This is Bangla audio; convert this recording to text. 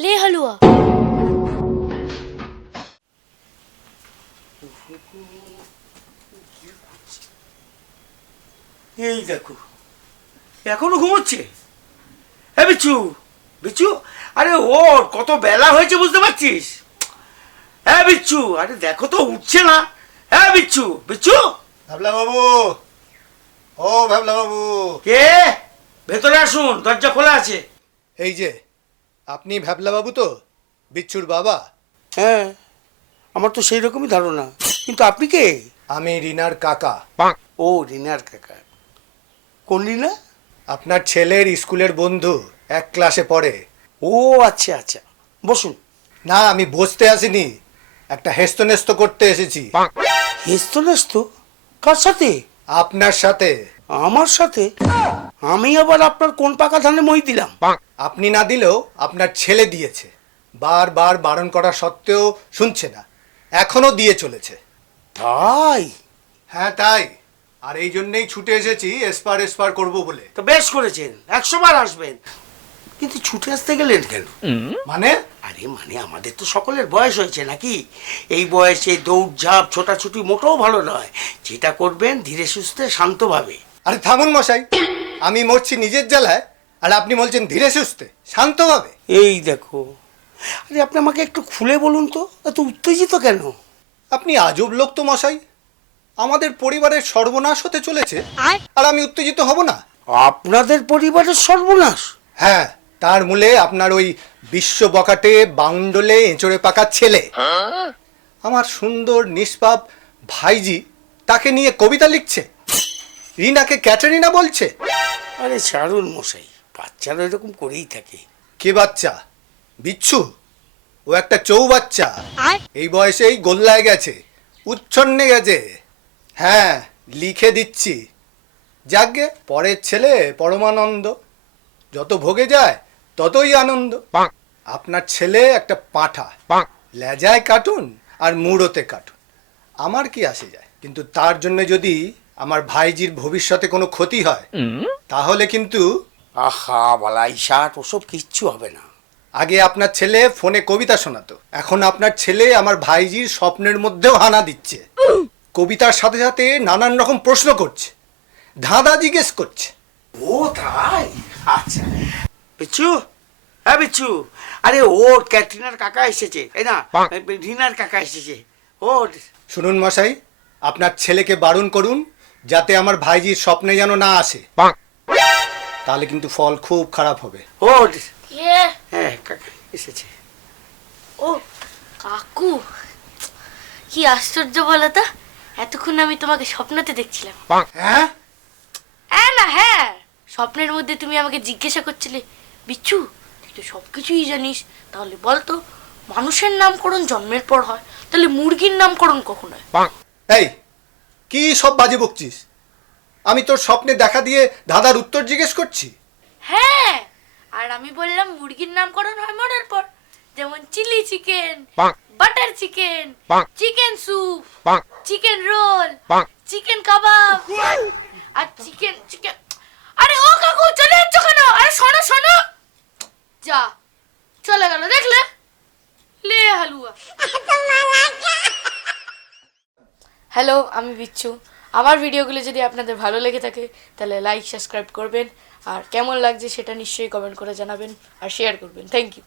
ले हलवा। এই দেখো এখনো ঘুমোচ্ছে। হ্যাঁ বিচ্ছু, বিচ্ছু, আরে ওর কত বেলা হয়েছে বুঝতে পারছিস? হ্যাঁ বিচ্ছু, আরে দেখো তো উঠছে না। হ্যাঁ বিচ্ছু, বিচ্ছু। ভাবলা বাবু, ও ভাবলা বাবু, কে? ভেতরে আসুন, দরজা খোলা আছে। এই যে আপনি ভাবলা বাবু তো, বিচ্ছুর বাবা? হ্যাঁ, আমার তো সেই রকমই ধারণা, কিন্তু আপনি কে? আমি রিনার কাকা। ও রিনার কাকা। কোন রিনা? আপনার ছেলের স্কুলের বন্ধু, এক ক্লাসে পড়ে। ও আচ্ছা আচ্ছা, বসুন। না, আমি বসতে আসিনি, একটা হেস্তনেস্ত করতে এসেছি। হেস্ত নেস্ত? কার সাথে? আপনার সাথে। আমার সাথে? আমি আবার আপনার কোন পাকা ধানে মই দিলাম? আপনি না দিলেও আপনার ছেলে দিয়েছে। বারবার বারণ করা সত্ত্বেও শুনছে না, এখনো দিয়ে চলেছে। তাই? হ্যাঁ তাই, আর এই জন্যেই ছুটে এসেছি এসপার এসপার করবো বলে। তো বেশ করেছেন, 100 বার আসবেন। কিন্তু ছুটে আসতে গেলেন কেন? মানে? আরে মানে আমাদের তো সকলের বয়স হয়েছে নাকি? এই বয়সে দৌড়ঝাঁপ ছোটাছুটি মোটেও ভালো নয়। যেটা করবেন ধীরে সুস্থে শান্তভাবে। আরে থামুন মশাই, আমি মরছি নিজের জ্বালায়, আর আপনি বলছেন ধীরে সুস্থে শান্তভাবে। এই দেখো, আরে আপনি আমাকে একটু খুলে বলুন তো, এত উত্তেজিত কেন? আপনি আজব লোক তো মশাই, আমাদের পরিবারের সর্বনাশ হতে চলেছে আর আমি উত্তেজিত হব না? আপনাদের পরিবারের সর্বনাশ? হ্যাঁ, তার মূলে আপনার ওই বিশ্ব বকাটে বাউন্ডলে এঁচড়ে পাকা ছেলে, আমার সুন্দর নিষ্পাপ ভাইজি, তাকে নিয়ে কবিতা লিখছে, রিনাকে ক্যাটারিনা বলছে। আরে ছাড়ুন মশাই, বাচ্চারা এরকম করেই থাকে। কে বাচ্চা? বিচ্ছু? ও একটা চৌবাচ্চা, এই বয়সেই গোল্লায় গেছে, উচ্ছন্নে গেছে। হ্যাঁ, লিখে দিচ্ছি। যাগ্গে, পরের ছেলে পরমানন্দ, যত ভোগে যায় ততই আনন্দ। আপনার ছেলে একটা পাঁঠা, লেজায় কাটুন আর মুড়োতে কাটুন, আমার কি আসে যায়? কিন্তু তার জন্য যদি আমার ভাইজির ভবিষ্যতে কোনো ক্ষতি হয়, তাহলে কিন্তু। আহা বালাই ষাট, ওসব কিচ্ছু হবে না। আগে আপনার ছেলে ফোনে কবিতা শোনাতো, এখন আপনার ছেলে আমার ভাইজির স্বপ্নের মধ্যেও হানা দিচ্ছে। কবিতার সাথে সাথে নানান রকম প্রশ্ন করছে, ধাঁধা জিজ্ঞেস করছে। ও তাই? আচ্ছা বিচ্ছু, হ্যাঁ বিচ্ছু, আরে ওর ক্যাটরিনার কাকা এসেছে, তাই না? রিনার কাকা এসেছে। ও শুনুন মশাই, আপনার ছেলেকে বারণ করুন যাতে আমার ভাইজির স্বপ্নে যেন না আসে, তাহলে কিন্তু ফল খুব খারাপ হবে। ও ये হ্যাঁ কাকা এসেছে। ও কাকু, কি আশ্চর্য বলো তো, এতক্ষণ আমি তোমাকে স্বপ্নতে দেখছিলাম। হ্যাঁ, হ্যাঁ না হ্যাঁ, স্বপ্নের মধ্যে তুমি আমাকে জিজ্ঞাসা করছিলে, বিচ্ছু তুই তো সব কিছুই জানিস, তাহলে বল তো, মানুষের নামকরণ জন্মের পর হয়, তাহলে মুরগির নামকরণ কখন হয়? এই কি সব বাজে বকছিস? আমি তোর স্বপ্নে দেখা দিয়ে ধাঁধার উত্তর জিজ্ঞেস করছি। হ্যাঁ, আর আমি বললাম মুরগির নামকরণ হয় মরার পর, যেমন chilli chicken, butter chicken, chicken soup, chicken roll, chicken kebab, আর চিকেন চিকেন। আরে ও কাকু, চলে যাচ্ছ কেন? আরে শোনো শোনো, যা চলে গেল, দেখলে? লে হালুয়া। হ্যালো, আমি বিচ্ছু। আমার ভিডিওগুলো যদি আপনাদের ভালো লেগে থাকে তাহলে লাইক সাবস্ক্রাইব করবেন, আর কেমন লাগছে সেটা নিশ্চয়ই কমেন্ট করে জানাবেন আর শেয়ার করবেন। Thank you.